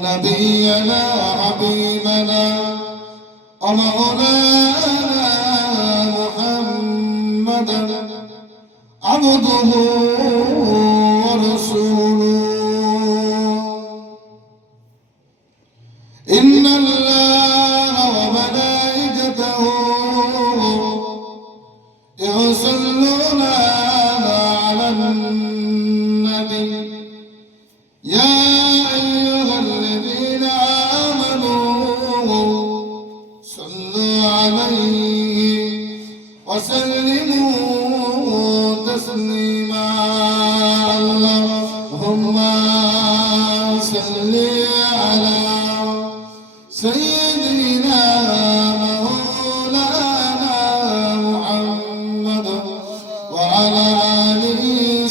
ونبينا حبيبنا ومولانا محمدا عبده ورسوله إن الله وملائكته يصلون على النبي يا أيها الذين آمنوا صلوا عليه وسلموا تسليما اللهم صل على سيدنا مولانا محمد وعلى آله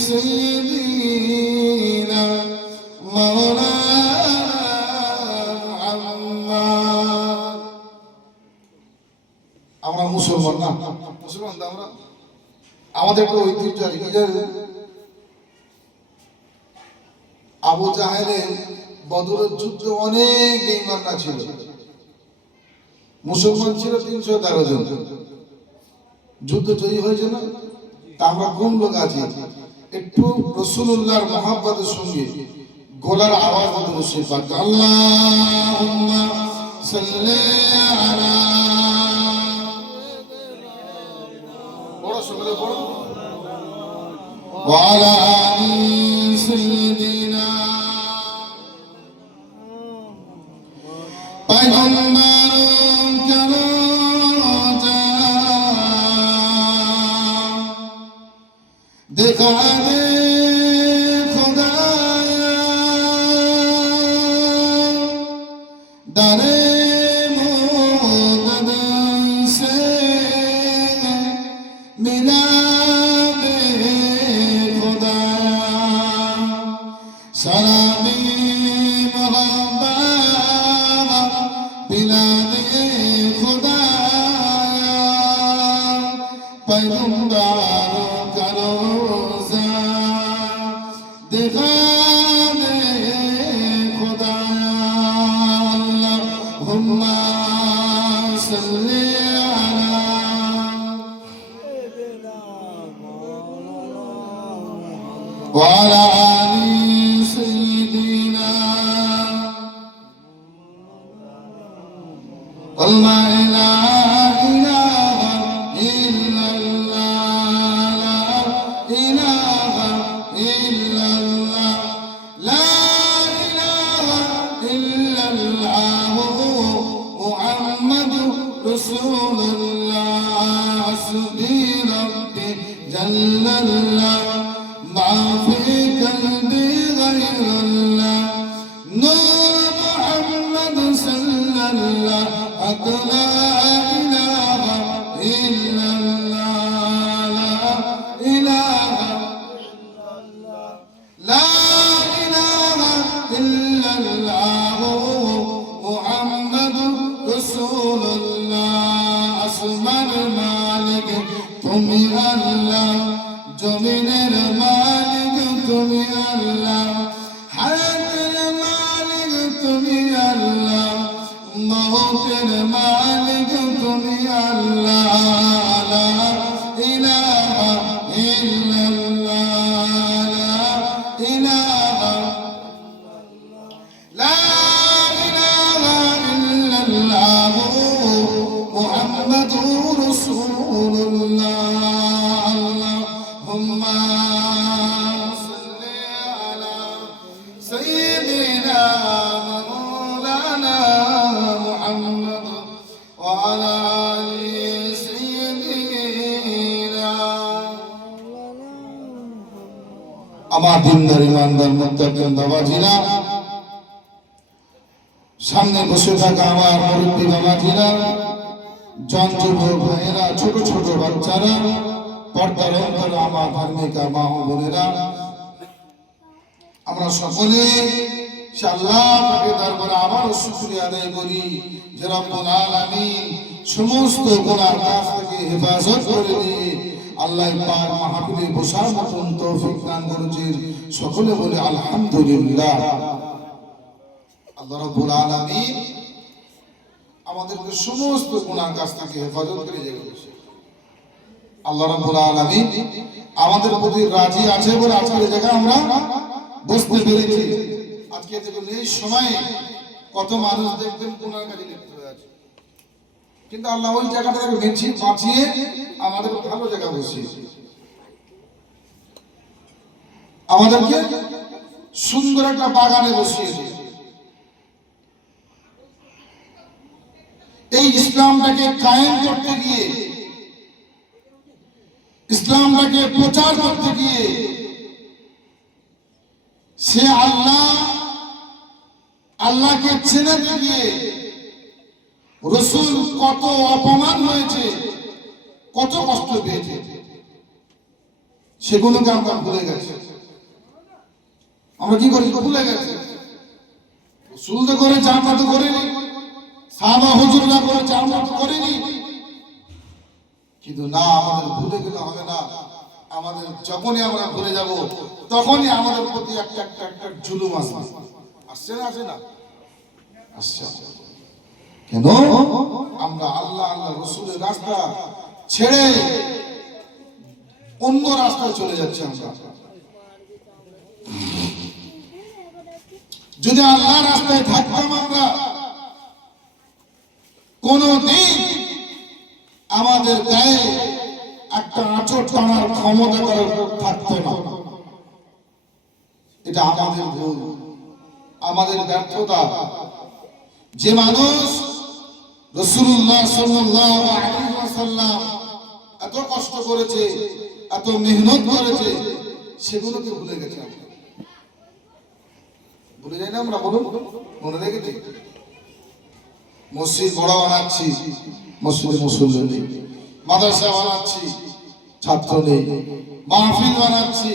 سيدنا مولانا محمد আমরা মুসলমান না মুসলমান তো আমরা আমাদের একটা ঐতিহ্য আছে কি জানেন আবু জাহেলের বদরের যুদ্ধে অনেক বেঈমানরা ছিল মুসলমান ছিল 313 জন যুদ্ধ জয়ী হয়েছে না তা আমরা কোন লোক আছি একটু রাসূলুল্লাহর মহব্বতের সঙ্গে গলার আওয়াজ মতো বসে পাক আল্লাহুম্মা সাল্লি আলা বড় সঙ্গে বড় ওয়া আলা আলি সাইয়্যিদিনা पैगंबर करो जा दिखा दे खुदाया दरे मोहम्मद से मिला दे खुदाया सलामी बिलादे खुदाया पैगंबर करो जा दिखा दे खुदाया अल्लाहुम्मा सल्ली अला व अला आलि सय्यिदिना لا إله إلا الله لا إله إلا الله لا إله إلا الله محمد رسول الله حسبي ربي جل الله ما في قلبي غير الله نور محمد صلى الله لا إله إلا الله لا إله إلا الله محمد رسول الله আসমান মালিক তুমি আল্লাহ জমিনের মালিক তুমি আল্লাহ হায়াতের মালিক তুমি আল্লাহ মৌতের মালিক তুমি আল্লাহ লা ইলাহা ইল্লাল্লাহ লা ইলাহা ইল্লাল্লাহ মুহাম্মাদুর রাসূলুল্লাহ আল্লাহুম্মা সাল্লি আলা সাইয়্যিদিনা মাওলানা محمد وعلى آل سيدنا আমার দিনদার ইমানদার মুত্তাকিন বাবাজিরা সামনে বসে থাকা আমার মুরব্বী বাবাজিরা যন্ত্র ভাইয়েরা ছোট ছোট বাচ্চারা পর্দার অন্তরে আমার ধার্মিকা মা ও বোনেরা আমরা সকলে আল্লাহ পাকের দরবারে আবারও শুকরিয়া আদায় করি যে রব্বুল আলামিন সমস্ত গুনার কাছ থেকে হেফাজত করে দিয়ে আল্লাহ পাক মাহফিলে বসার মতন তৌফিক দান করেছেন সকলে বলে আলহামদুলিল্লাহ আল্লাহ রাব্বুল আলামিন আমাদেরকে সমস্ত গুনাহ কাজ থেকে হেফাজত করে রেখেছে। আল্লাহ রাব্বুল আলামিন আমাদের প্রতি রাজি আছে বলে আজকের জায়গায় আমরা বসতে পেরেছি। আজকে দেখুন এই সময়ে কত মানুষ দেখবেন গুনার কাজে লিপ্ত হয়ে আছে, কিন্তু আল্লাহ ওই জায়গাটাকে বাঁচিয়ে আমাদের ভালো জায়গা বসিয়েছে, আমাদেরকে সুন্দর একটা বাগানে বসিয়েছে। এই ইসলামটাকে কায়েম করতে গিয়ে, ইসলামটাকে প্রচার করতে গিয়ে সে আল্লাহকে চেনাতে গিয়ে রাসূল কত অপমান হয়েছে, কত কষ্ট পেয়েছে, সেগুলোকে আমরা ভুলে গেছি। আমরা কি করি? ভুলে গেছি। রাসূল তো করে আমরা তো করিনি, সাহাবা হুজুররা করে আমরা তো করিনি। কিন্তু না, আমাদের ভুলে গেলে হবে না। আমাদের যখনই আমরা ভুলে যাব তখনই আমাদের প্রতি একটা জুলুম আসবে। আসছে না? আসে না? আসছে। কেন? আমরা আল্লাহ রাসূলের রাস্তা ছেড়ে অন্য রাস্তায় চলে যাচ্ছি। আমরা যদি আল্লাহর রাস্তায় থাকতাম, আমরা কোনদিন আমাদের গায়ে একটা আঁচড় টানার ক্ষমতা থাকতো না। এটা আমাদের ভুল, আমাদের ব্যর্থতা। যে মানুষ রাসূলুল্লাহ সাল্লাল্লাহু আলাইহি ওয়াসাল্লাম এত কষ্ট করেছে, এত মেহনত করেছে, সেগুলোকে ভুলে গেছে। আমরা ভুলে যাই না? আমরা বলুন, মনে রেখেছি? মসজিদ বড় বানাচ্ছি, মসজিদে মুসল্লি নেই। মাদ্রাসা বানাচ্ছি, ছাত্র নেই। মাহফিল বানাচ্ছি,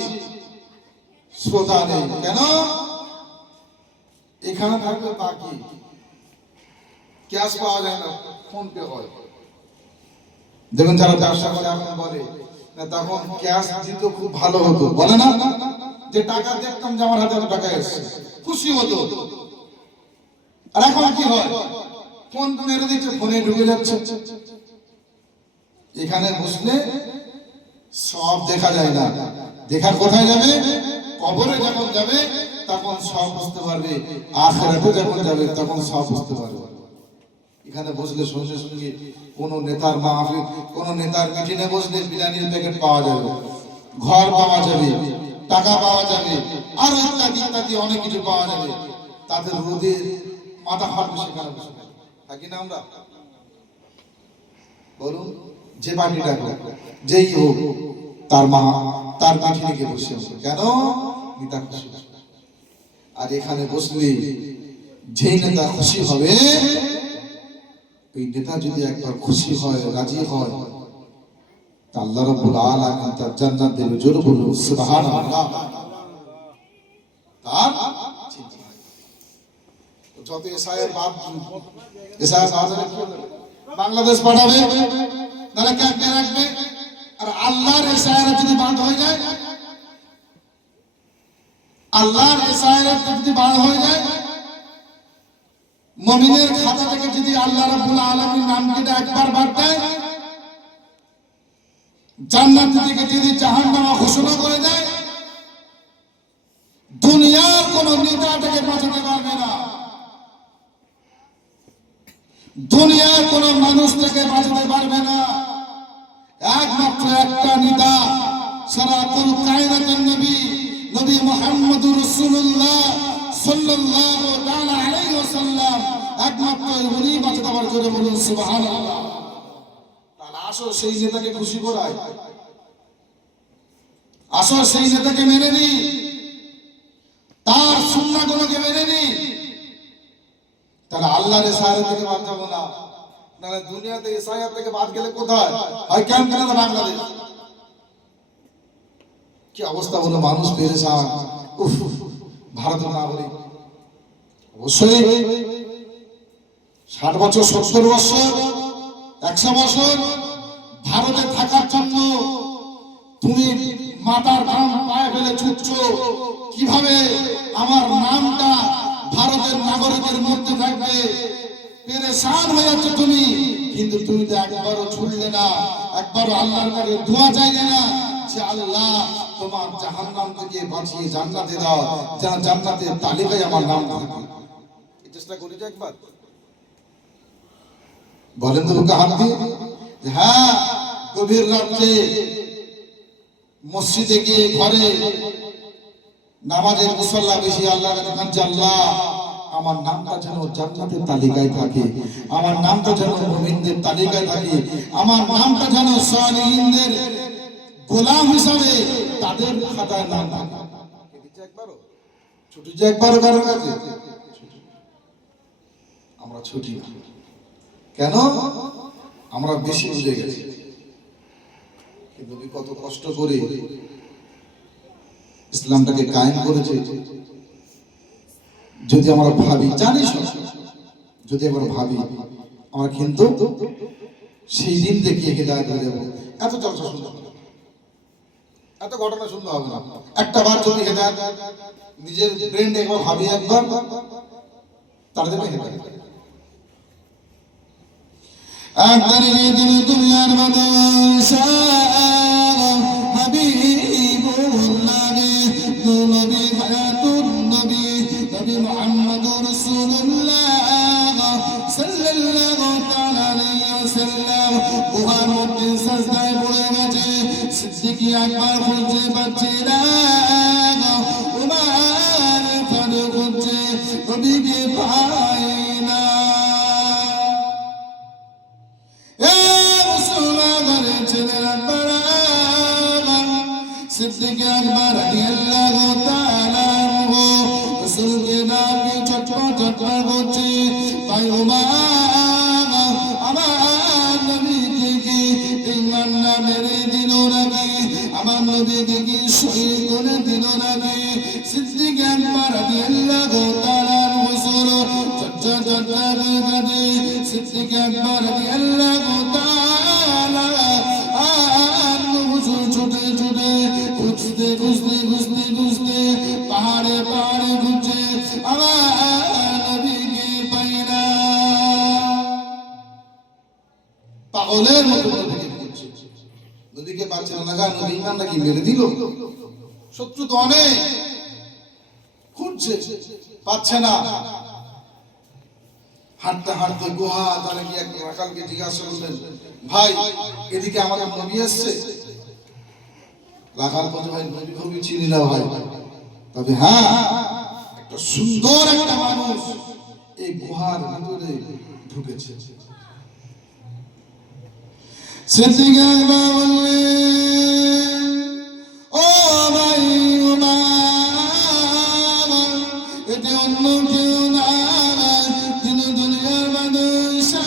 শ্রোতা নেই। কেন? এখানে থাকলে বাকি ক্যাশ পাওয়া যায় না, ফোন পে হয়। দেখুন যারা ব্যবসা করে এখন বলে না, তখন ক্যাশ দিত খুব ভালো হতো, বলে না? যে টাকা দেখতাম যে আমার হাতে টাকা এসছে, খুশি হতো। আর এখন কি হয়? ফোন মেরে দিচ্ছে, ফোনে ঢুকে যাচ্ছে। এখানে বসলে সব দেখা যায় না। দেখার কোথায় যাবে? কবরে যখন যাবে তখন সব বুঝতে পারবে, আখিরাতে যখন যাবে তখন সব বুঝতে পারবে। এখানে বসলে সঙ্গে সঙ্গে কোন নেতার মাহফিল, কোন নেতার মিটিংয়ে বসলে বিরিয়ানির প্যাকেট পাওয়া যাবে, ঘর পাওয়া যাবে, টাকা পাওয়া যাবে, আর ইত্যাদি ইত্যাদি অনেক কিছু পাওয়া যাবে। তাদের রোদে মাথা ফাটবে সেখানে বসে থাকি না আমরা? বলুন, যে পার্টিটা যেই হোক তার মিটিংয়ে বসে আছে কেন? নেতা খুশি। আর এখানে বসলে যেই নেতা খুশি হবে, ওই নেতা যদি একবার খুশি হয়, রাজি হয়, তা আল্লাহ রাব্বুল আলামিন তার জান্নাত দেবে। জোরে বলুন সুবহানাল্লাহ। তার যত এসআইয়ের বাংলাদেশ পাঠাবে, নাহলে কে রাখবে? আর আল্লাহর এসআইরা যদি বাদ হয়ে যায়, আল্লাহর এসআইরা যদি বাদ হয়ে যায়, মুমিনের খাতা থেকে যদি আল্লাহ রাব্বুল আলামিন নাম কেটে একবার বাদ দেয়, জান্নাত থেকে যদি জাহান্নাম ঘোষণা করে দেয়, দুনিয়ার কোন নেতা থেকে বাঁচাতে পারবে না, দুনিয়ার কোন মানুষ থেকে বাঁচাতে পারবে না। একমাত্র একটা নেতা, সারাতুল কায়নাতের নবী, নবী মুহাম্মদুর রাসূলুল্লাহ সাল্লাল্লাহু তাআলা আলাইহি ওয়াসাল্লাম, একমাত্র উনি বাঁচাতে পারবে। জোরে বলুন সুবহানাল্লাহ। তাহলে আসো সেই নেতাকে খুশি করাই, আসো সেই নেতাকে মেনে নি, তার সুন্নাহগুলোকে মেনে নি। তাহলে আল্লাহর এসআইআর থেকে বাদ যাবো না। নাহলে দুনিয়াতে এসআইআর থেকে বাদ গেলে কোথায় হয়? কেন কেন বাংলাদেশ কি অবস্থা হলো? মানুষ পেরেছান। ভারতের নাগরিক অবশ্যই 60 বছর, 70 বছর, 100 বছর ভারতে থাকার জন্য তুমি মাথার ঘাম পায়ে ফেলে ছুটছো, কিভাবে আমার নামটা ভারতের নাগরিকের মধ্যে থাকবে, পেরেশান হয়ে যাচ্ছে তুমি, কিন্তু তুমি তো একবারও ছুটলে না, একবারও আল্লাহর কাছে দোয়া চাইলে না যে আল্লাহ তোমার জাহান্নাম থেকে বাঁচিয়ে জান্নাতে দাও, যেন জান্নাতের তালিকায় আমার নাম থাকে। এই চেষ্টা করেছো একবার? বলেন তো বুকে হাত দিয়ে। হ্যাঁ, গভীর রাত্রে মসজিদে গিয়ে ঘরে নামাজের মুসল্লা বেশি আল্লাহর কাছে কাঁদছে, আল্লাহ আমার নামটা যেন জান্নাতের তালিকায় থাকে, আমার নামটা যেন মুমিনদের তালিকায় থাকে, আমার নামটা যেন সালিহিনদের গোলাম হিসাবে তাদের খাতায় নাম থাকে। ছুটি যে একবারও কারোর কাছে আমরা ছুটি না কেন? আমরা বেশি বুঝে গেছি। কিন্তু কত কষ্ট করে ইসলামটাকে কায়েম করেছে, যদি আমরা ভাবি, জানিস যদি আমরা ভাবি, আমরা কিন্তু সেই দিন দেখিয়ে হিদায়াত হয়ে যাবো। এত চর্চা শুনতে হবে, এত ঘটনা শুনতে হবে না। একটা বার যদি হিদায়াত নিজের ব্রেন একবার ভাবি, একবার তার জন্য হিদায়াত। আর তারিখে তিনি দুনিয়ার বাদশা হাবিবুল্লাহ নবী হায়াতুন নবী নবী মুহাম্মদুর রাসূলুল্লাহ সাল্লাল্লাহু তাআলা আলাইহি ওয়াসাল্লাম বুখার মধ্যে সাজদায় পড়ে গেছে। সিদ্দিক আকবর খুঁজে পাচ্ছে না, উমর ফারুক খুঁজছে, নবীকে পায় না। सिद्दीक़ अकबर রাদিয়াল্লাহু তাআলা আনহু রাসূলকে নামে চটপট করছে, তাই উমর আমার নবীকে কি ঈমান না মেরে দিল নাকি, আমার নবীকে কি শহীদ করে দিল নাকি? সিদ্দীक़ আকবর রাদিয়াল্লাহু তাআলা আনহু চটপট করে সিদ্দীक़ আকবর রাদিয়াল্লাহু তাআলা আনহু ছুটে ছুটে খুঁজতে খুঁজতে খুঁজতে খুঁজতে পাহাড়ে পাহাড়ে খুঁজছে, আমার নবীকে পাই না। পাগলের মতো নবীকে খুঁজছে, নবীকে পাচ্ছে না। নবী ইমানটা কি মেরে দিল? শত্রু তো অনেক, খুঁজছে পাচ্ছে না। হাঁটতে হাঁটতে গুহা তাহলে কি এক রাখালকে জিজ্ঞাসা করলেন, ভাই এদিকে আমাদের নবী এসছে? রাখাল বলছে, ভাই নবী নবী চিনি না ভাই, তবে হ্যাঁ একটা সুন্দর একটা মানুষ এই গুহার ভিতরে ঢুকেছে। সিদ্দীক আকবর বললেন, ও ভাই উমর, এটা অন্য কেউ না, তিনি দুনিয়ার বাদশা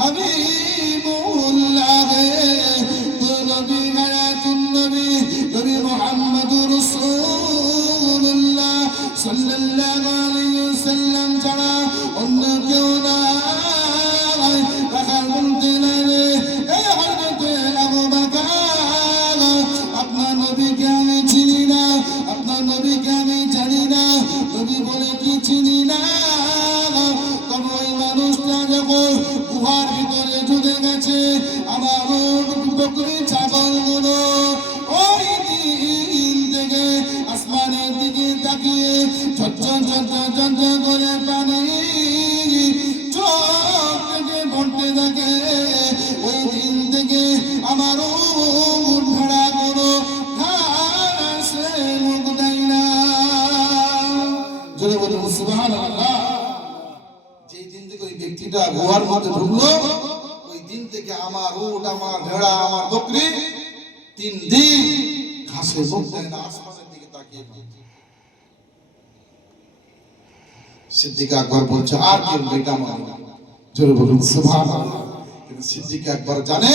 হাবিবুল্লাহ নবী হায়াতুন নবী নবী মুহাম্মদুর রাসূলুল্লাহ সাল্লাল্লাহু আলাইহি ওয়াসাল্লাম ছাড়া অন্য কেউ না। রাখাল বলতে লাগে, এ হযরতে আবু বকর, আপনার নবীকে আমি চিনি না, আপনার নবীকে আমি জানি না। নবী বলে, কি চিনি না? তবে ওই মানুষটা যখন গুহার ভিতরে ঢুকে গেছে, আমার বকরি ছাগলগুলো ওই দিন থেকে আসমানের দিকে তাকিয়ে ঝরঝর ঝরঝর ঝরঝর করে পানি চোখ থেকে পড়তে থাকে। ওই দিন থেকে আমার উট ভেড়া কোনো ঘাসে মুখ দেয় না। জোরে বলুন সুবহানাল্লাহ। যেই দিন থেকে ওই ব্যক্তিটা গুহার মধ্যে ঢুকলো, ওই দিন থেকে আমার উট, আমার ভেড়া, আমার বকরি 3 দিন ঘাসে মুখ দেয় না, আসমানের দিকে তাকিয়ে। সিদ্দীক আকবর বলছে, আর কেউ এটা আমার। জোরে বলুন সুবহানাল্লাহ। কিন্তু সিদ্দীক আকবর জানে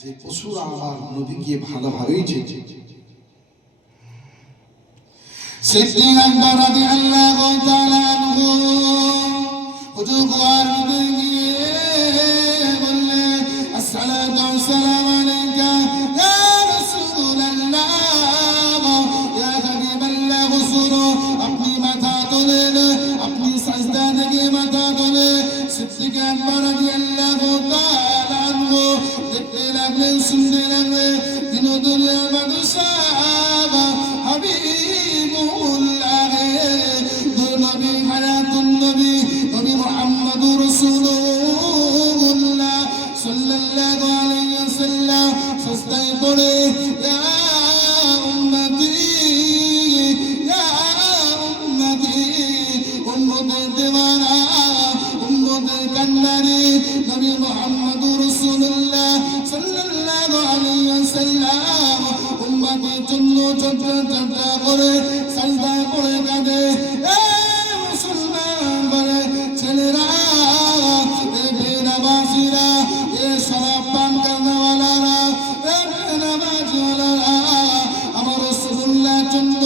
যে পশুরা আমার নবীকে ভালোভাবেই চেনে। সিদ্দীক আকবর রাদিয়াল্লাহু তাআলা আনহু হুজুর গুহার ভিতরে গিয়ে বললেন, আসসালাতু ওয়াসসালামু আলাইকা ইয়া রাসূলুল্লাহ ইয়া হাবিবাল্লাহ। হুজুর আপনি মাথা রাদিয়াল্লাহু তাআলা আনহু দেখতে লাগলেন, শুনতে লাগলেন দিনদুনিয়া বাদশাহ হাবিবুল্লাহ নবী হায়াতুন নবী নবী মুহাম্মদুর রাসূলুল্লাহ সাল্লাল্লাহু আলাইহি ওয়াসাল্লাম সস্তায় পড়ে ইয়া উম্মতি ইয়া উম্মতি উম্মতের দেওয়ানা উম্মতের কান্নারে নবী মুহাম্মদুর রাসূলুল্লাহ সাল্লাল্লাহু আলাইহি ওয়াসাল্লাম উম্মতের জন্য চর্চা করে সাজদায় পড়ে কাঁদে। মুসলমান বলে ছেলেরা, বেনামাজিরা, শরাব পান করনেওয়ালারা, বেনামাজিওয়ালারা, আমার রাসূলুল্লাহর জন্য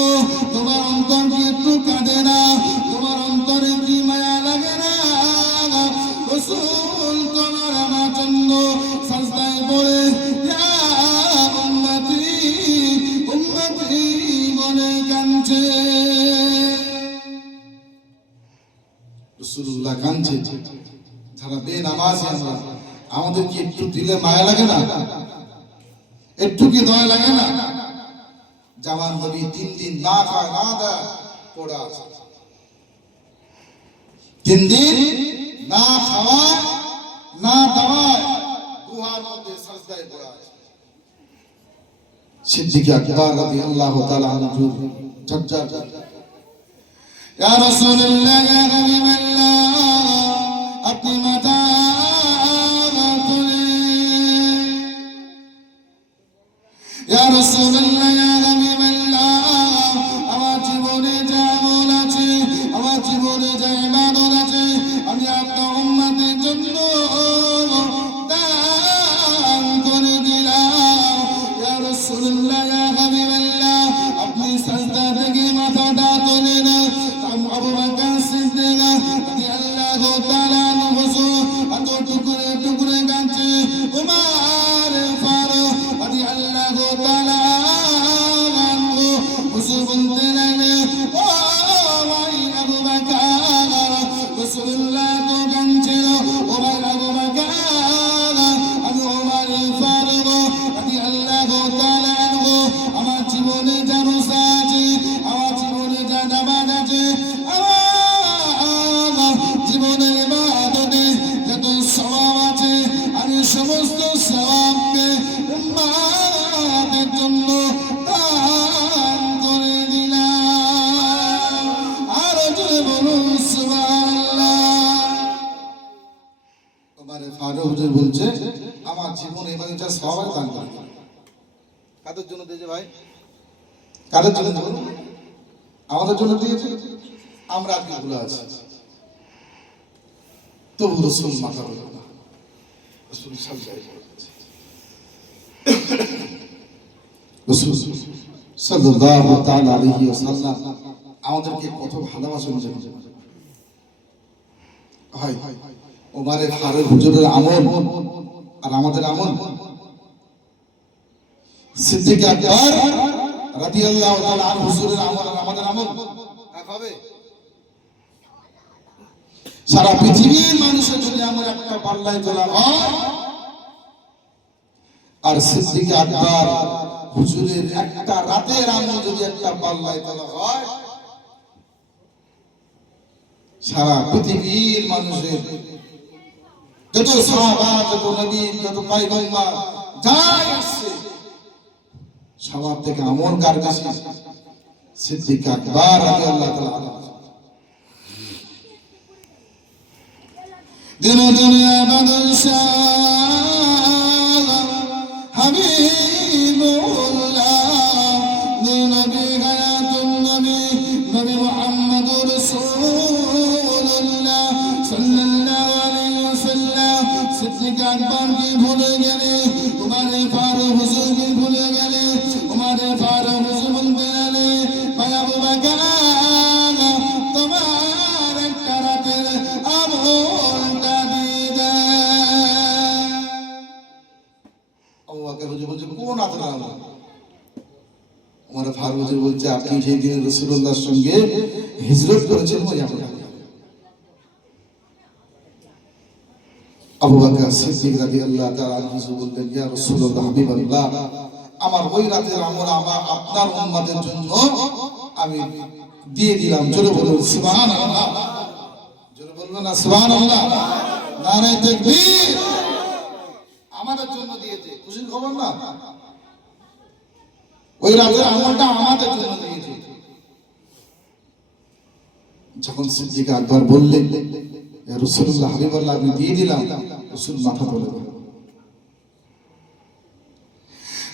তোমার অন্তর কি একটু কাঁদে না? তোমার অন্তরে কি মায়া লাগে না? রাসূল তোমার আমার জন্য সাজদায় পড়ে ইয়া উম্মতি উম্মতি বলে কাঁদছে। রাসূলুল্লাহ কাঁদছে, যারা বেনামাজি আমরা, আমাদের কি একটু দিলে মায়া লাগে না? একটু কি দয়া লাগে না? জামান নবী 3 দিন না খায় না দেয় পড়ে আছে, 3 দিন না খাওয়ায় না দাওয়ায় গুহার মধ্যে সাজদায় পড়ে আছে। সিদ্দিক আকবর রাদিয়াল্লাহু তাআলা আনহু ঝরঝর ইয়া রাসূলুল্লাহ ইয়া হাবিবাল্লাহ আপনি মাথা তুলেন। ইয়া রাসূলুল্লাহ ইয়া হাবিবাল্লাহ আমার জীবনে যা আমল আছে, আমার জীবনে যা ইবাদত আছে, আমি আপনার উম্মতের জন্য দান করে দিলাম। ইয়া রাসূলুল্লাহ ইয়া হাবিবাল্লাহ আপনি সাজদা থেকে মাথাটা তোলেন। আবু বকর সিদ্দিক রাদিয়াল্লাহু তাআলা আনহু এত টুকরে টুকরে কাঁদছে। উমর ফারুক রাদিয়াল্লাহু তাআলা আনহু হুজুর বলতে লাগলেন, ও ভাই আবু বকর, রাসূলুল্লাহ তো কাঁদছিল, ও ভাই আবু বকর, আমি উমর ফারুক রাদিয়াল্লাহু তাআলা আনহু আমার জীবনে যা রোজা আছে, আমার জীবনে যা নামাজ আছে, আমার জীবনের ইবাদতে যত সওয়াব আছে, আমি সমস্ত সওয়াবকে উম্মতের জন্য দান করে দিলাম। আর জোরে বলুন সুবহানাল্লাহ। ওমর ফারুক হুজুর বলছে আমার জীবনে এবারে যা সওয়াব দান করে দিলাম। কাদের জন্য দিয়েছে ভাই? কাদের জন্য বলুন? আমাদের জন্য দিয়েছে। আমরা আজকে ভুলে আছি, তবু রাসূল মাথা তুলে না, রাসূল সাজদায় পড়েছে। রাসূল সাল্লাল্লাহু তাআলা আলাইহি ওয়াসাল্লাম আমাদেরকে কত ভালোবাসেন জানেন ভাই? ওমর ফারুক হুজুরের আমল আর আমাদের আমল, সিদ্দিক আকবর রাদিয়াল্লাহু তাআলা আনহু হুজুরের আমল আর আমাদের আমল এক হবে? সারা পৃথিবীর মানুষের যদি আমার একটা পাল্লায় তোলা হয় আর সিদ্দিক আকবর হুজুরের একটা রাতের আমল যদি একটা পাল্লায় তোলা হয়, সারা পৃথিবীর মানুষের যত সাহাবা, যত নবী, যত পয়গম্বর যাই আসছে সবার থেকে আমল কার বেশি? সিদ্দিক আকবর রাদিয়াল্লাহু তাআলা আনহু। দিন দুনিয়া বাদশাহ হাবিবুল্লাহ নবী হায়াতুন নবী নবী মুহাম্মদুর রাসূলুল্লাহ সাল্লাল্লাহু আলাইহি ওয়াসাল্লাম সিদ্দিক আকবর কি ভুলে গেলে, উমর ফারুক হুজুর কি ভুলে গেলে। উমর ফারুক হুজুর বলতে গেলে, ভাই আবু বকর তোমার একটা রাতের আমলটা দিয়ে দেন। আবু বকর হুজুর বলছে কোন রাতের আমল? উমর ফারুক হুজুর বলছে আপনি সেই দিন রাসূলুল্লাহর সঙ্গে হিজরত করেছেন ওই আমল। আবু বকর সিদ্দিক রাদিয়াল্লাহু তাআলা আনহু বললেন, ইয়া রাসূলুল্লাহ হাবিবাল্লাহ, আমার ওই রাতের আমল আমার আপনার উম্মতের জন্য আমি দিয়ে দিলাম। জোরে বলুন সুবহানাল্লাহ, জোরে বলবেন না সুবহানাল্লাহ, নারে তাকবীর। আমাদের জন্য দিয়েছে, খুশির খবর না? ওই রাতের আমলটা আমাদের জন্য দিয়েছে। যখন সিদ্দিক আকবর বললেন, ইয়া রাসূলুল্লাহ হাবিবাল্লাহ, আমি দিয়ে দিলাম, রাসূল মাথা তুলে দিলেন।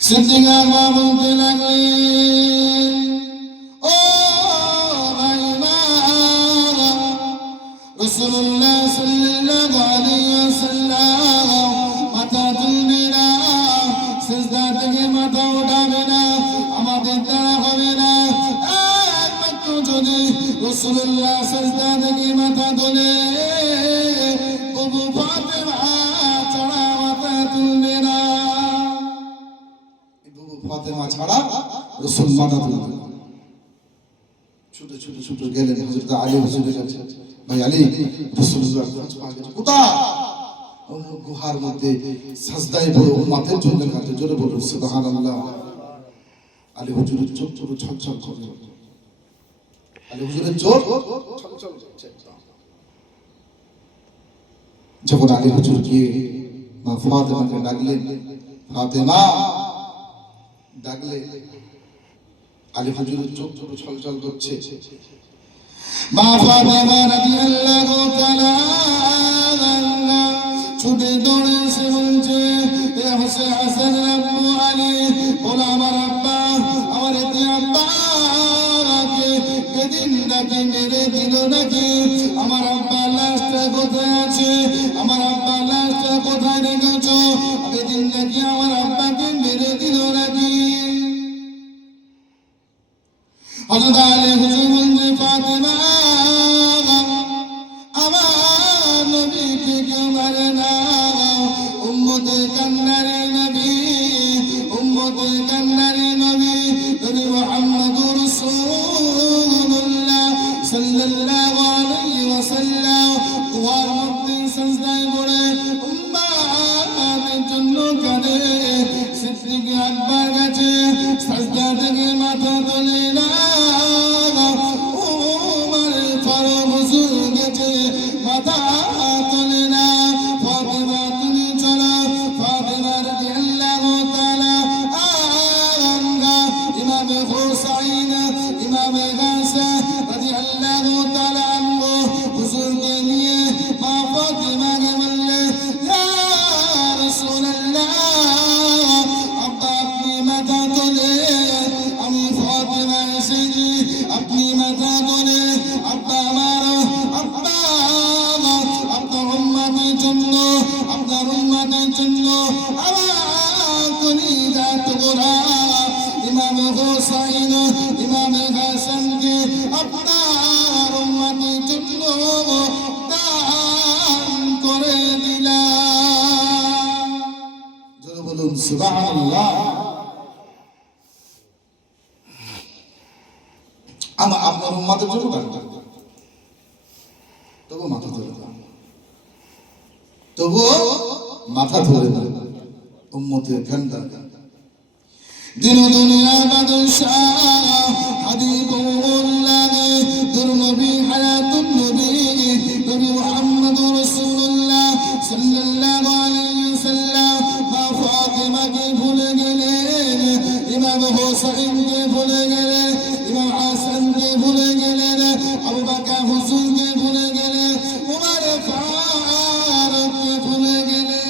সিদ্দিক আকবর বলতে লাগলেন, ও ভাইরা, রাসূলুল্লাহ সাল্লাল্লাহু আলাইহি ওয়াসাল্লাম মাথা তুলবে না, সিজদা থেকে মাথা উঠাবে না, আমাদের দ্বারা হবে না। একমাত্র যদি রাসূলুল্লাহ সিজদা থেকে মাথা তোলে, বুবু ফাতেমা ছাড়া মাথা তুলবে না। বুবু ফাতেমা ছাড়া রাসূল মাথা তুলবে না। ছুটে ছুটে ছুটে গেলেন হযরত আলী হুজুরের কাছে। ভাই আলী, রাসূলুল্লাহ কোথায়? গুহার মধ্যে সাজদায় পড়ে উম্মতের জন্য কাঁদে। জোরে বলুন সুবহানাল্লাহ। আলী হুজুরের চোখ পুরো ছলছল করে, আলী হুজুরের চোখ ছলছল করছে। যখন আলী হুজুর গিয়ে মা ফাতেমাকে ডাকলেন, ফাতেমা ডাকলে, আলী হুজুরের চোখ পুরো ছলছল করছে। মা ফাতেমা রাদিয়াল্লাহু তাআলা ছুটে দৌড়ে এসে বলছে, এ হাসান আব্বু আলী, বলো আমার আব্বা, আমার এতে আব্বাকে যেদিন নাকি মেরে দিল নাকি, আমার আব্বা লাশটা কোথায় আছে, আমার আব্বা লাশটা কোথায় রেখেছ, যেদিন নাকি আমার আব্বাকে মেরে দিল নাকি। হযরত আলী হুজুর বলছে, ফাতেমা, আমার নবীকে কেউ মারে না, উম্মতের কান্নারে নবী, উম্মতের কান্নারে নবী, নবী মুহাম্মদুর রাসূলুল্লাহ সাল্লাল্লাহু আলাইহি ওয়াসাল্লাম কুয়ার মধ্যে সিজদায় পড়ে উম্মাতের জন্য কাঁদে। সিদ্দিক আকবর কাছে সিজদা থেকে মাথা তোলে না, ওমর ফারুক হুজুর গেছে মাথা তোলে না। ফাতেমা তুমি চলো, ফাতেমা রাদিয়াল্লাহু তাআলা আনহা, ইমাম হুসাইন, ইমাম হাসান রাদিয়াল্লাহু তাআলা আনহু হুজুরকে নিয়ে মা ফাতেমাকে বললেন, ইয়া রাসূলুল্লাহ, আব্বা আপনি মাথা তোলে, আমি ফাতেমা এসেছি, আপনি মাথা তোলে। আব্বা আমার, আব্বা আপনার উম্মতের জন্য, আপনার উম্মতের জন্য আমার কলিজা টুকরা ইমাম হুসাইন, ইমাম হাসানকে আপনার উম্মতের জন্য দান করে দিলাম। জোরে বলুন সুবহানাল্লাহ। আমার আপনার উম্মতের জন্য দান করে দিলাম। তবু মাথা ধরে না, তবু মাথা ধরে না, উম্মতের কান্না। দিন দুনিয়া বাদশাহ হাবিবুল্লাহ, দুরনবী হায়াতুন নবী, নবী মুহাম্মদুর রাসূলুল্লাহ সাল্লাল্লাহু আলাইহি ওয়াসাল্লাম মা ফাতেমাকে ভুলে গেলেন, ইমাম হুসাইনকে ভুলে গেলেন, ইমাম হাসানকে ভুলে গেলেন, আবু বকর হুজুরকে ভুলে গেলেন, ওমর ফারুককে ভুলে গেলেন।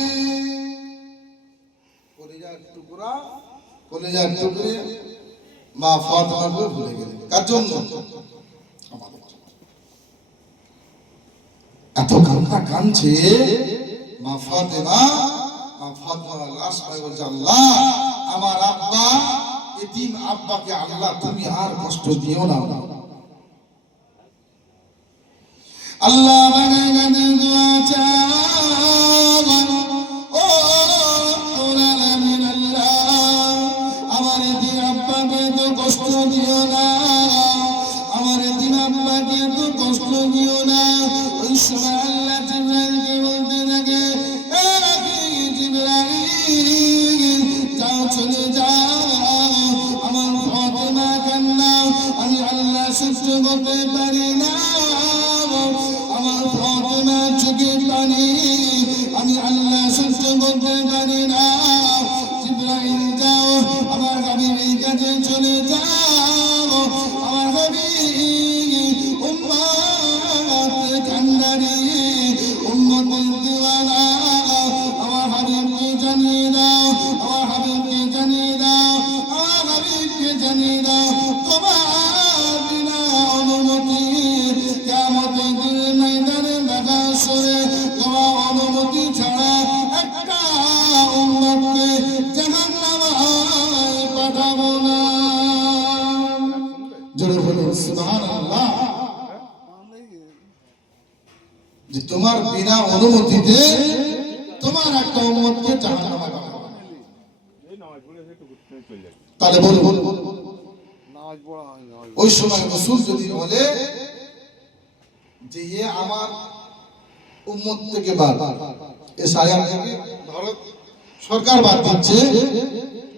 কলিজার টুকরা, কলিজার টুকরে মা ফাতেমাকে ভুলে গেলেন। কার জন্য? আমাদের জন্য। এত কান্না কাঁদছে মা ফাতেমা, মা ফাতেমা লাশ পায় বলছে, আল্লাহ আমার আব্বা, এতিম আব্বাকে আল্লাহ তুমি আর কষ্ট দিও না। আল্লাহ আমাদের কাছে দোয়া চান, ও রব্বুল আলামিন, আল্লাহ আমার এতিম আব্বাকে তো কষ্ট দিও না, আমার এতিম আব্বাকে তো কষ্ট দিও না। ওই সময় আল্লাহ জিবরাইলকে বলতে থাকে, এ সহ্য করতে পারি না। জিবরাইল যাও আমার হাবিবের কাছে চলে যাও, আমার হাবিব উম্মত কান্দারি উম্মতের দিওয়ানা, আমার হাবিবকে জানিয়ে দাও, আমার হাবিবকে জানিয়ে দাও, আমার হাবিবকে জানিয়ে দাও তোমার বিনা অনুমতি কিয়ামতের দিনের ময়দানে মাহশরে তোমার অনুমতি ছাড়া একটা উম্মতকে জাহান্নামে পাঠাবো না। জোরে বলুন সুবহানাল্লাহ। যে তোমার বিনা অনুমতিতে তোমার একটা উম্মতকে জাহান্নামে পাঠাবো না। তাহলে বলুন ওই সময় রাসূল যদি বলে যে ये আমার উম্মত থেকে বাদ, এ সায়ার থেকে ধরো সরকার বাদ দিচ্ছে,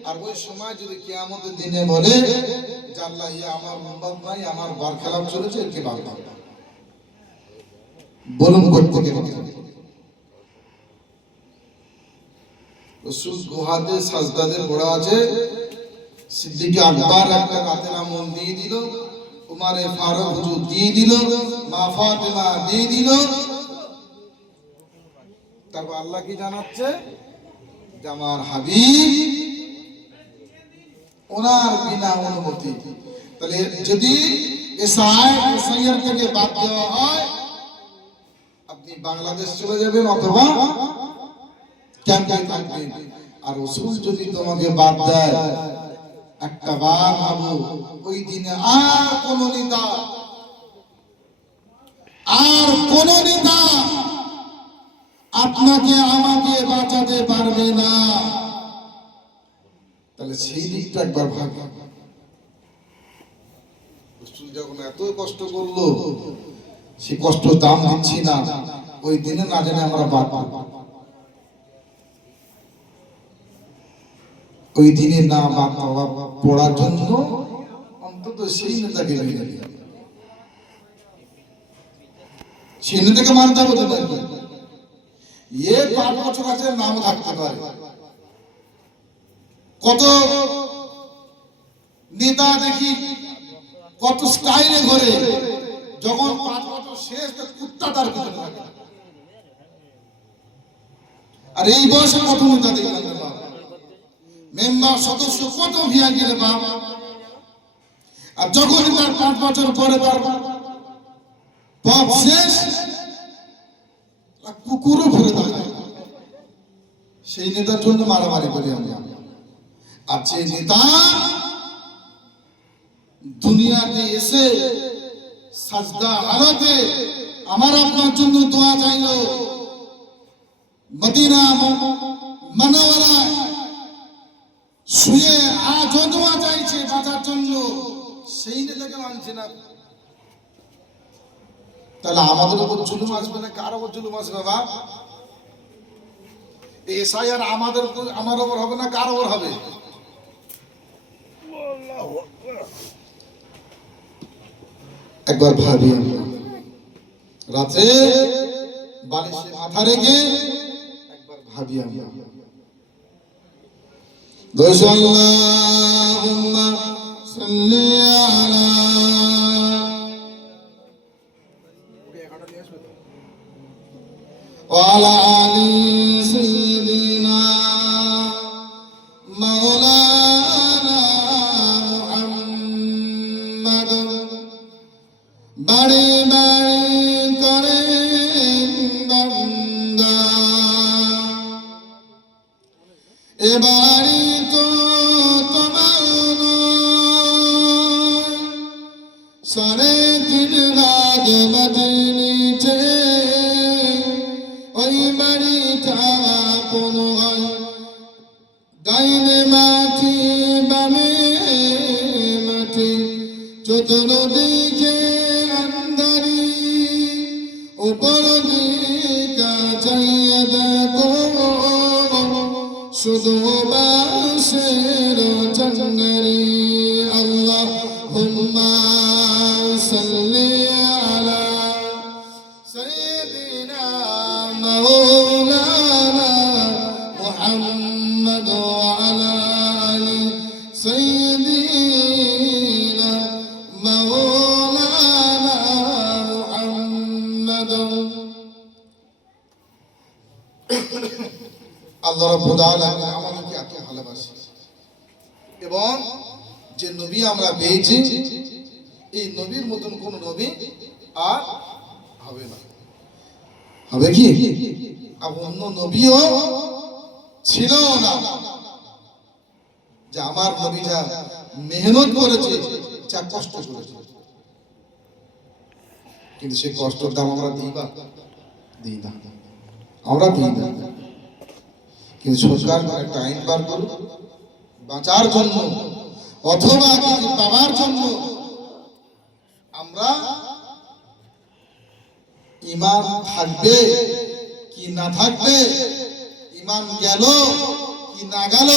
আর ওই সময় যদি কিয়ামতের দিনে বলে যে আল্লাহ ইয়ে আমার উম্মত নাই, আমার বরখেলাপ চলেছে, একে বাদ দাও, বলুন করতে কে বাদ? রাসূল গুহাতে সাজদাতে পড়া আছে, সিদ্দিক আকবর একটা কাতেরা মন দিয়ে দিল, উমারে ফারুক হুজুর দিয়ে দিল, মা ফাতেমা দিয়ে দিল। তারপর আল্লাহ কি জানাচ্ছে যে আমার হাবিব ওনার বিনা অনুমতি। তাহলে যদি এসআইআর থেকে বাদ দেওয়া হয়, আপনি বাংলাদেশ চলে যাবেন অথবা ক্যাম্পে থাকবেন। আর রাসূল যদি তোমাকে বাদ দেয়, একটা বার ভাবো ওই দিনে আর কোন নেতা আপনাকে আমাকে বাঁচাতে পারবে না। তাহলে সেই দিকটা একবার ভাবো। রাসূল যখন এত কষ্ট করলো, সেই কষ্ট দাম দিচ্ছি না, ওই দিনে না জানি আমরা বাদ পাবো, ওই দিনে না বাদ পাওয়া পড়ার জন্য অন্তত সেই নেতাকে মেনে নিই, সেই নেতাকে মানতে হবে। নাকি এ 5 বছর আছে নাম থাকতে পারে, কত নেতা দেখি কত স্টাইলে ঘরে, যখন 5 বছর শেষ তো কুত্তা তার পিছনে থাকে। আর এই বয়সে কত নেতা দেখলেন বাবা, মেম্বার সদস্য কত ভিআইপি রে বাপ। আর যখন তার 5 বছর পরে তার পদ শেষ, কুকুরও ঘুরে দাঁড়ায়। সেই নেতার জন্য মারামারি করি আমরা। আর যে নেতা দুনিয়াতে এসে সাজদা হালতে আমার আপনার জন্য দোয়া চাইলো, মদিনা মানওয়ারায় শুয়ে আজও দোয়া চাইছে বাঁচার জন্য, সেই নেতাকে মানছে না। তাহলে আমাদের উপর জুলুম আসবে না কার উপর জুলুম আসবে বাবা? এসআইআর আমাদের উপর, আমার উপর হবে না কার উপর হবে? একবার ভাবি আমরা, রাতে বালিশে মাথা রেখে একবার ভাবি আমরা। আল্লাহুম্মা সাল্লি আলা ওয়া আলা আলি সাইয়্যিদিনা মাওলানা মুহাম্মদ। বাড়ি বাড়ি করেন বান্দা, এ বাড়ি তো তোমার সাড়ে 3 হাত মাটির নিচে, ওই বাড়িটা কোনো হয় ডাইনে মাটি বামে মাটি, চতুর্দিকে আন্ধারি, উপর দিকে চাইয়া দেখো শুধু বাঁশের চাঙ্গারি। আল্লাহুম্মা সাল্লি আলা সাইয়্যিদিনা মাওলানা আল্লাহ রাব্বুল আলামিন আমাদেরকে এত ভালোবাসে এবং যে নবী আমরা পেয়েছি এই নবীর মতন কোন নবী আর হবে না। হবে কি? আর অন্য নবীও ছিল না যে আমার নবী যা মেহনত করেছে, যা কষ্ট করেছে, কিন্তু সেই কষ্টের দাম আমরা দিই না, আমরা দিই না। কিন্তু সরকার একটা আইন বার করুন বাঁচার জন্য অথবা কিছু পাওয়ার জন্য আমরা ঈমান থাকবে কি না থাকবে, ঈমান গেল কি না গেল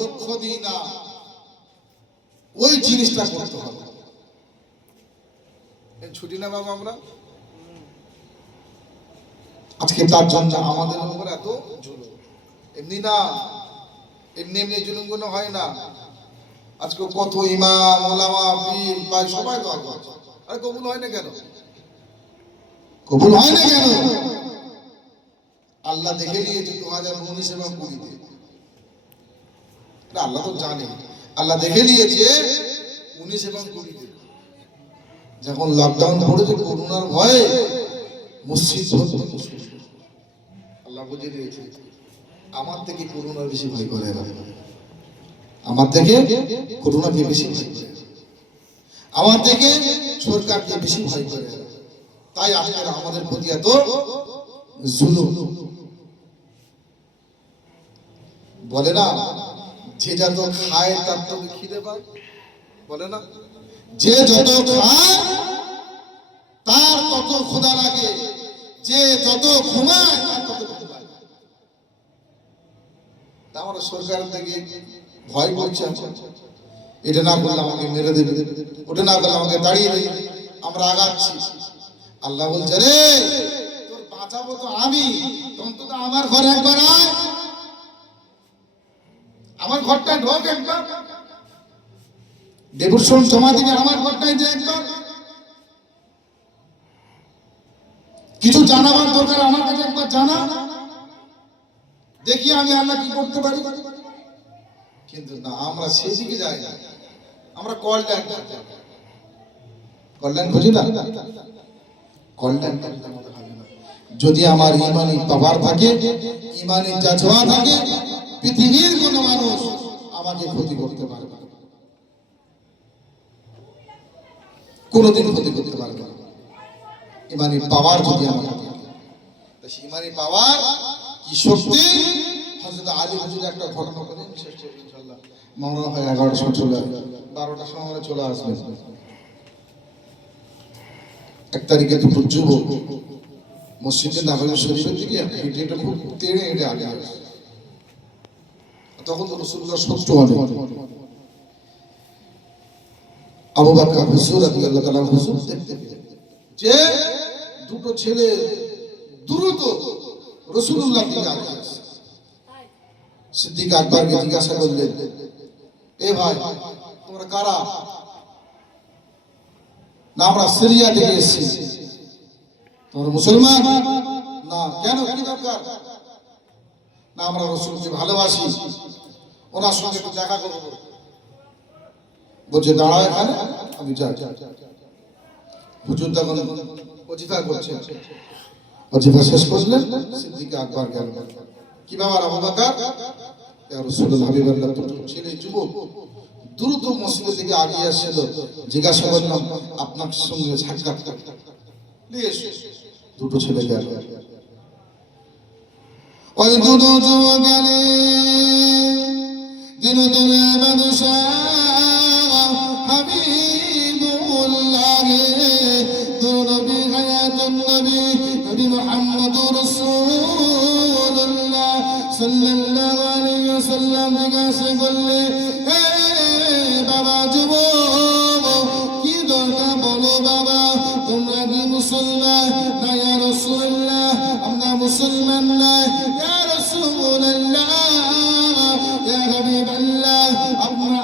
লক্ষ্য দিই না, ওই জিনিসটা করতে হবে। ছুটি না বাবা আমরা আজকে তার জন্য আমাদের উপর এত জুলুম। এমনি না, এমনি জুলুমগুলো হয় না। আজকে কত ইমাম ওলামা পীর ভাই সবাই দোয়া করছে, আরে কবুল হয় না কেন? কবুল হয় না কেন? আল্লাহ দেখে নিয়েছে 2019 এবং 20 আল্লাহ তো জানে, আল্লাহ দেখে নিয়েছে 19 এবং 20 যখন লকডাউন পড়েছে করোনার ভয়ে মসজিদ ভর্তি মুসলিম, আল্লাহ বুঝে দিয়েছে আমার থেকে করোনার বেশি ভয় করে এরা, আমার থেকে করোনাকে বেশি ভয় করে, আমার থেকে সরকারকে বেশি ভয় করে এরা। তাই আজকে আমাদের প্রতি এত জুলুম। বলে না যে যত খায় তার তত খিদে পায়, বলে না যে যত খায় তার তত ক্ষুধা লাগে, যে যত ঘুমায় তার তত ক্ষুধা লাগে। আমরা সরকার থেকে ভয় করছে, এটা না করলে আমাকে মেরে দেবে, ওটা না করলে আমাকে তাড়িয়ে দেবে, আমরা আগাচ্ছি। আল্লাহ বলছে রে তোর বাঁচাবো তো আমি, অন্তত আমার ঘরে একবার আয়, আমার ঘরটায় ঢোক একবার, ডেপুটেশন জমা দিবি আমার ঘরটায় যে একবার, কিছু জানাবার দরকার আমার কাছে একবার জানা, দেখি আমি আল্লাহ কি করতে পারি। কিন্তু না, আমরা সেদিকে যাই না, আমরা কল্যাণ খুঁজি না, কল্যাণ আমাদের হবে না। যদি আমার ইমানি পাওয়ার থাকে, ইমানি জাজওয়া থাকে, পৃথিবীর কোন মানুষ আমাকে ক্ষতি করতে পারবে না, কোনদিন ক্ষতি করতে পারবে না। ইমানি পাওয়ার যদি আমার থাকে, ইমানি পাওয়ার কি শক্তি। হযরত আলী হুজুর একটা ঘটনা বলেন, শেষ করব ইনশাআল্লাহ। মাওলানা হয় 11টার সময় চলে আসবে, 12টার সময় চলে আসবে। এক তারিখে দুটো যুবক মসজিদে নববী শরীফের দিকে হেঁটে হেঁটে খুব তেড়ে হেঁটে আগে আসে। তখন রাসূলুল্লাহ শত্রু অনেক, আবু বকর হুজুর রাদিয়াল্লাহু তাআলা হুজুর দেখতে পেলেন যে দুটো ছেলে দ্রুত রাসূলুল্লাহ দিকে আগে আসে। সিদ্দিক আকবরকে জিজ্ঞাসা করলেন, এ ভাই তোমরা কারা? না আমরা সিরিয়া থেকে এসেছি। তোমরা মুসলমান? না। কেন, কি দরকার? না আমরা রাসূলকে ভালোবাসি, ওনার সঙ্গে একটু দেখা করব। বলছে দাঁড়াও এখানে, আমি যাই। হুজুর তখন ওজিফা করছেন, ওজিফা শেষ করলেন, সিদ্দিক আকবর গেল। কি ব্যাপার আবু বকর? ইয়া রাসূলুল্লাহ হাবিবাল্লাহ, তো ছেলে যুবক দ্রুত মসজিদের দিকে আগিয়ে আসছিল, জিজ্ঞাসা করলাম আপনার সঙ্গে সাক্ষাৎ করতে নিয়ে এসো। দুটো ছেলে গেল, ওই দুটো যুবক গেলে দিন তোলে বাদশাহ হাবিবুল্লাহ নবী হায়াতুন নবী নবী মুহাম্মদুর রাসূলুল্লাহ সাল্লাল্লাহু আলাইহি ওয়াসাল্লাম জিজ্ঞাসা করলে, হে বাবা যুবক কি দরকার বলো বাবা, তোমরা কি মুসলমান? না ইয়া রাসূলুল্লাহ আমরা মুসলমান না। ইয়া রাসূলুল্লাহ ইয়া হাবিবাল্লাহ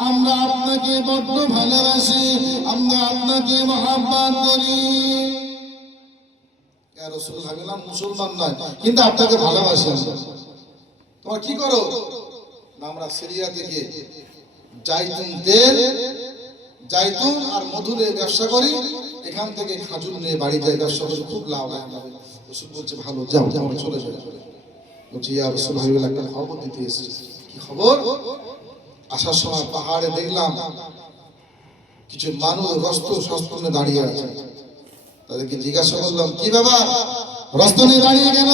আমরা আপনাকে বড় ভালোবাসি, আমরা আপনাকে মহব্বত করি। ইয়া রাসূলুল্লাহ মুসলমান নয় কিন্তু আপনাকে ভালোবাসি। তোমরা কি করো না? আমরা সিরিয়া থেকে জাইতুন তেল, জাইতুন আর মধুরের ব্যবসা করি, এখান থেকে খাজুর নিয়ে বাড়ি যাই, ব্যবসা করে খুব লাভ হয় আমাদের। রসুল বলছে ভালো, যাও যাও চলে যাও। বলছি ইয়া রসুল হাবিবাল্লাহ, একটা খবর দিতে এসেছি। কি খবর? আসার সময় পাহাড়ে দেখলাম কিছু মানুষ রস্ত শস্ত্র নিয়ে দাঁড়িয়ে আছে। তাদেরকে জিজ্ঞাসা করলাম, কি বাবা রস্ত নিয়ে দাঁড়িয়ে কেন?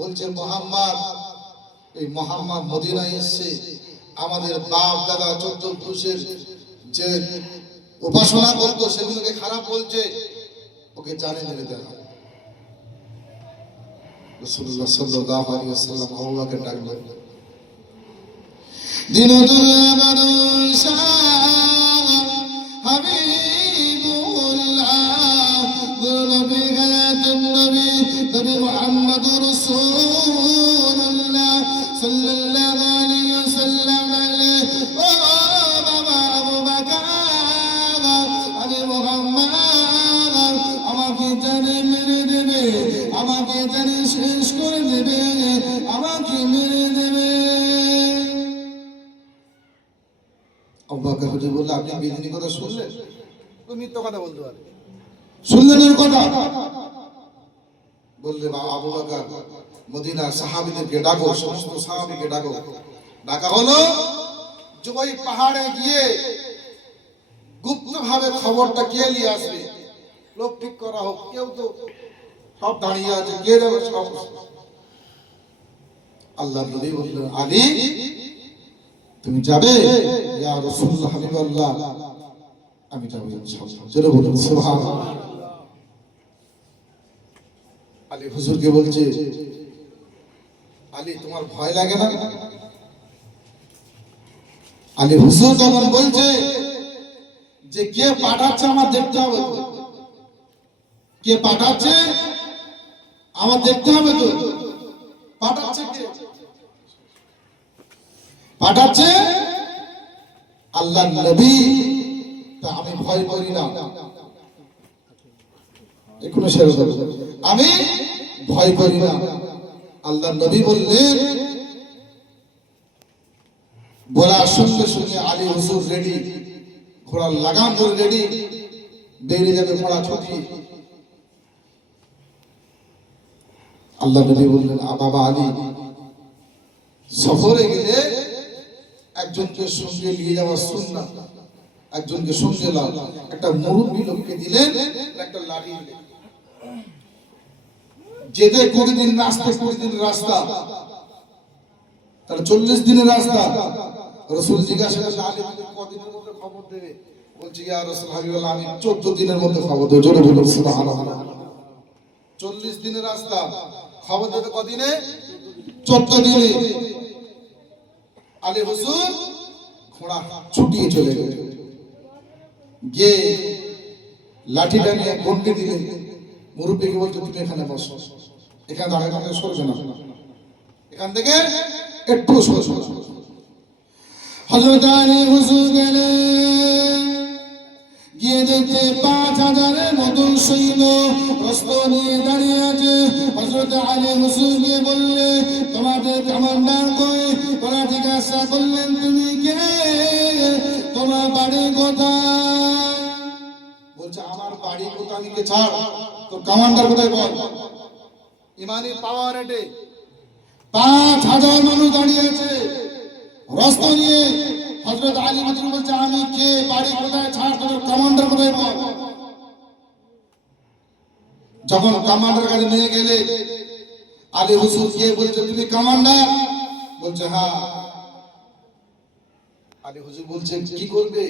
বলছে মোহাম্মদ, এই মোহাম্মদ মদিনায় এসেছে, আমাদের বাপ দাদা 14 পুরুষের যে উপাসনা করতো সেগুলোকে খারাপ বলছে, ওকে জানে মেরে দেওয়া। রাসূলুল্লাহ সাল্লাল্লাহু আলাইহি ওয়াসাল্লাম আবু বকর ডাকলেন, দিন দুনিয়া বাদশা হাবিবুল্লাহ নবী গায়াতুন নবী নবী মুহাম্মদুর রাসূলুল্লাহ সাল্লাল্লাহু আলাইহি ওয়াসাল্লাম। ও বাবা আবু বকর, আমি মুহাম্মদ, আমাকে জানে মেরে দেবে, আমাকে জানে শেষ করে দেবে, আমাকে মেরে দেবে। আবু বকর হুজুর বলল, আপনি বেদিনী কথা শুনলেন? তো মিথ্যা কথা বলতে পারে, শুনলেন এর কথা? বললে বাবা আবু বকর, মদিনার সাহাবীদেরকে ডাকো, সমস্ত সাহাবীকে ডাকো। ডাকা হলো যে ওই পাহাড়ে গিয়ে গুপ্তভাবে খবরটা কে নিয়ে আসবে, লোক ঠিক করা হোক। কেউ তো সব দাঁড়িয়ে আছে, কে যাবে? সব আল্লাহ নবী বললেন, আলী তুমি যাবে? ইয়া রাসূলুল্লাহ হাবিবাল্লাহ, আমি যাব ইনশাআল্লাহ। জোরে বলুন সুবহানাল্লাহ। আলী হুজুরকে বলছে, আলী তোমার ভয় লাগে না? আলী হুজুর তখন বলছে যে কে পাঠাচ্ছে আমার দেখতে হবে তো, কে পাঠাচ্ছে আমার দেখতে হবে তো। পাঠাচ্ছে কে? পাঠাচ্ছে আল্লাহর নবী, তা আমি ভয় করি না। এখনো শেষ হবে, আমি ভয় করি না। আল্লাহর নবী বললেন, বলার সঙ্গে সঙ্গে আলী হুজুর রেডি, ঘোড়ার লাগাম ধরে রেডি, বেরিয়ে যাবে ঘোড়া ছুটি। আল্লাহ নবী বললেন, বাবা আলী, সফরে গেলে একজনকে সঙ্গে নিয়ে যাওয়া সুন্নাত, একজনকে সঙ্গে লাও। একটা মুরব্বী লোককে দিলেন, একটা লাঠি দিলেন। যেতে 20 দিন রাস্তা, 20 দিন রাস্তা, তার 40 দিনের রাস্তা। রাসূল জিজ্ঞাসা করলেন, আলী কদিনের মধ্যে খবর দেবে? বলছে ইয়া রাসূল হাবিবাল্লাহ, আমি 14 দিনের মধ্যে খবর দেব। জোরে বলুন সুবহানাল্লাহ। 40 দিনের রাস্তা, খবর দেবে কদিনে? 14 দিনে। আলী হুজুর ঘোড়া ছুটিয়ে চলে গেল, গিয়ে লাঠিটা নিয়ে গন্ডি দিলেন। মুরব্বীকে বলতে, তুমি এখানে বসো, এখানে দাঁড়ায় দাঁড়ায় সরবে না, এখান থেকে একটু সরবে না। হযরত আলী হুজুর গেলেন, গিয়ে দেখতে 5000-এর মতো সৈন্য অস্ত্র নিয়ে দাঁড়িয়ে আছে। হযরত আলী হুজুর গিয়ে বললে, তোমাদের কমান্ডার কই? ওরা জিজ্ঞাসা করলেন, তুমি কে? তোমার বাড়ি কোথায়? বলছে, আমার বাড়ি কোথানিকে ছাড়, তো কমান্ডার কোথায় বল। ইমানি পাওয়ার রেটে 5000 মানুষ দাঁড়িয়ে আছে অস্ত্র নিয়ে। হযরত আলী হুজুর বলছে, আমি কে, বাড়ি কোথায় ছাড়, তোর কমান্ডার কোথায় বল। যখন কমান্ডার কাছে নিয়ে গেলে, আলী হুজুর গিয়ে বলছে, তুমি কমান্ডার? বলছে হ্যাঁ। আলী হুজুর বলছে, কি করবে?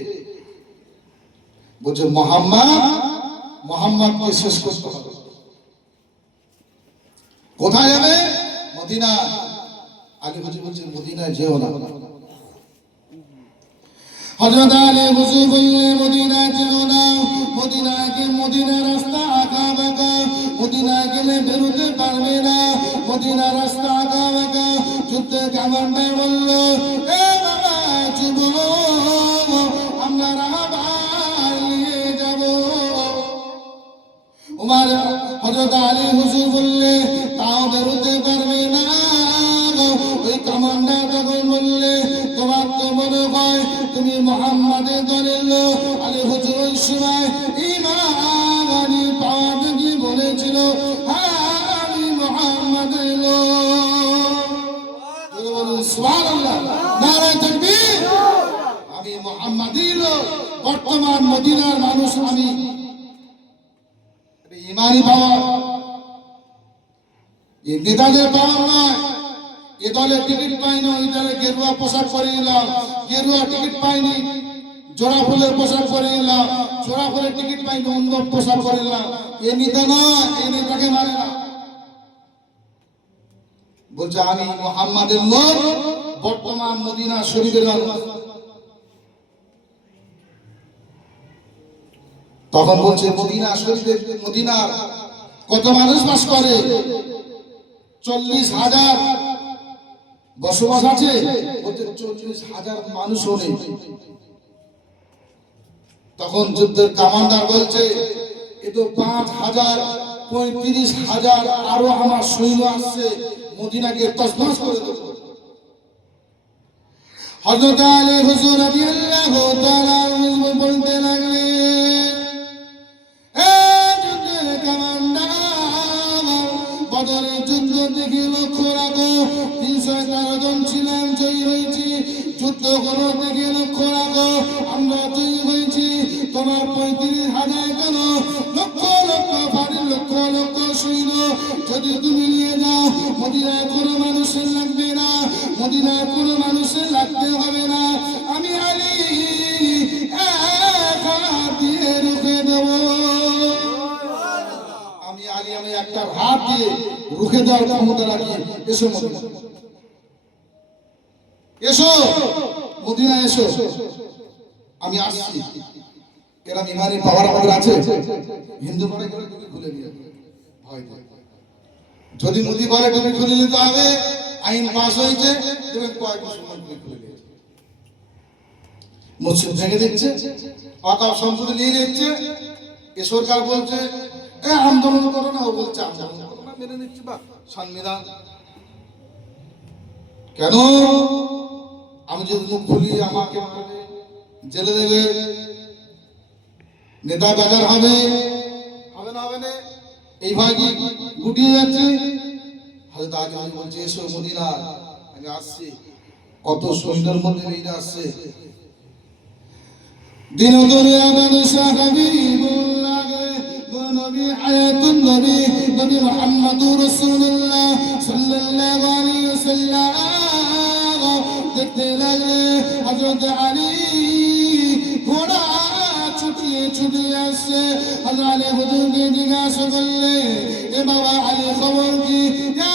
বলছে, মুহাম্মদকে শেষ করতে হবে। কোথায় যাবে? মদিনা। আলী হুজুর বলছে, মদিনায় যেও না। হযরত আলী হুজুর বললেন, মদিনায় যেও না। মদিনার রাস্তা আঁকা বাঁকা, মদিনা গেলে বেরোতে পারবে না, মদিনার রাস্তা আঁকা বাঁকা। যুদ্ধে কমান্ডার বলল, এ বাবা যুবক, আমরা রাহবার নিয়ে যাব। উমর হযরত আলী হুজুর বললে, তাও বেরোতে পারবে না, ওই কমান্ডার তখন বললে তোমার তো মনে হয় তুমি মুহাম্মাদের দলের লোক। আলী হুজুর ওই সময় ঈমানি পাওয়া দেখি বলেছিল হ্যাঁ আমি মুহাম্মাদের লোক। জোরে বলুন সুবহানাল্লাহ, নারে তাকবীর। আমি মুহাম্মাদের লোক, বর্তমান মদিনার মানুষ আমি। ঈমানি পাওয়া এ নেতাদের পাওয়ার নয়। এ দলে টিকিট পাইনি, ওই দলে গেরুয়া পোশাক পরে নিলাম, গেরুয়া টিকিট পাইনি, জোড়া ফুলের পোশাক পরে নিলাম, জোড়া ফুলের টিকিট পাইনি, অন্য পোশাক পরে নিলাম। এ নেতা নয়, এ নেতাকে মানে না। বলছে আমি মুহাম্মাদের লোক, বর্তমান মদিনা শরীফের মানুষ। তখন বলছে মদিনা শরীফের, মদিনার কত মানুষ বাস করে? 40,000 বসবাস আছে। বলছে 40,000 মানুষ নেই। তখন যুদ্ধের কমান্ডার বলছে এ তো 5,000 35,000 আরো আমার সৈন্য আসছে, মদিনাকে তছনছ করে দেব। হযরত আলী হুজুর রাদিয়াল্লাহু তাআলা আনহু বলতে লাগলেন এ যুদ্ধের কমান্ডার, বদরের যুদ্ধ দেখে লক্ষ্য রাখো 313 জন ছিলেন, জয়ী হয়েছি। যুদ্ধ কোন দেখে লক্ষ্য রাখো আমরা জয়ী হয়েছি। তোমার 35,000 কেন লক্ষ লক্ষ ফাঁড়ি, লক্ষ লক্ষ সৈন্য যদি তুমি নিয়ে যাও, মদিনায় কোনো মানুষের লাগবে না, মদিনায় কোনো মানুষের লাগতে হবে না। আমি আলী এক হাত দিয়ে রুখে দেব। আমি আলী, আমি একটা হাত দিয়ে রুখে দেওয়ার ক্ষমতা রাখি। এসো মদিনা, এসো মদিনা, এসো আমি আসছি। এরা ইমানি পাওয়ার আমাদের আছে। হিন্দু করে করে তুমি খুলে নিয়ে ভয় দেয়। যদি মোদি বলে তুমি খুলে নিতে হবে, আইন পাস হয়েছে, তুমি কয়েক বছর তুমি খুলে নিয়েছে। মসজিদ ভেঙে দিচ্ছে, অকাপ সম্পত্তি নিয়ে নিচ্ছে। এ সরকার বলছে এ আন্দোলন করো না, ও বলছে আন্দোলন করো না, মেনে নিচ্ছি বা সংবিধান। কেন? আমি যদি মুখ খুলি আমাকে মারবে, জেলে দেবে, নেতা বাজার হবে, হবে না হবে না, এই ভয় কি গুটিয়ে যাচ্ছে। হযরত আলী বলছে এসো মদিনা, আমি আসছি। কত সৈন্যের মধ্যে মেয়েরা আসছে। দিন দুনিয়া মানুষা হাবিবুল্লাহ নবী হায়াতুন নবী, নবী মুহাম্মদুর রাসূলুল্লাহ সাল্লাল্লাহু আলাইহি ওয়াসাল্লাম দেখতে লাগলে হযরত আলী ঘোড়া ছুটিয়ে ছুটিয়ে আসছে। হযরত আলী হুজুরকে জিজ্ঞাসা করলে এ বাবা আলী খবর কি? ইয়া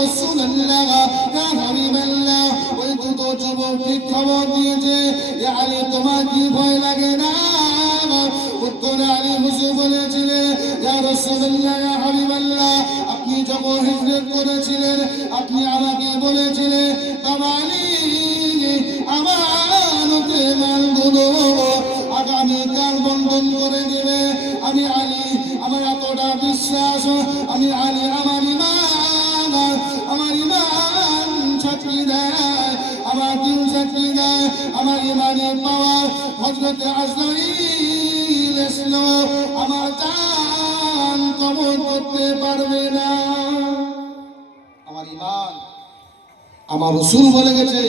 রাসূলুল্লাহ, ইয়া হাবিবাল্লাহ, ওই দুটো যুবক ঠিক খবর দিয়েছে। ইয়া আলী তোমার কি ভয় লাগে না? উত্তরে আলী হুজুর বলেছিলেন ইয়া রাসূলুল্লাহ, ইয়া হাবিবাল্লাহ, আপনি যখন হিজরত করেছিলেন আপনি আমাকে বলেছিলেন বাবা আলী আমানতে মালগুলো আগামীকাল বন্ধন করে দেবে। আমি আলী, আমার এতটা বিশ্বাস, আমি আলী আমার ইমান সাক্ষী দেয়, আমার দিন সাক্ষী দেয়, আমার ইমানের পাওয়ার। হযরত আজরাইল এসলো, আমার জান কবজ করতে পারবে না। আমার ইমান, আমার রাসূল বলে গেছে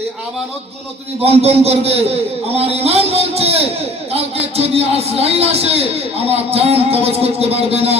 এই আমানত গুলো তুমি বন্টন করবে। আমার ইমান বলছে কালকে যদি আজরাইল আসে আমার জান কবজ করতে পারবে না।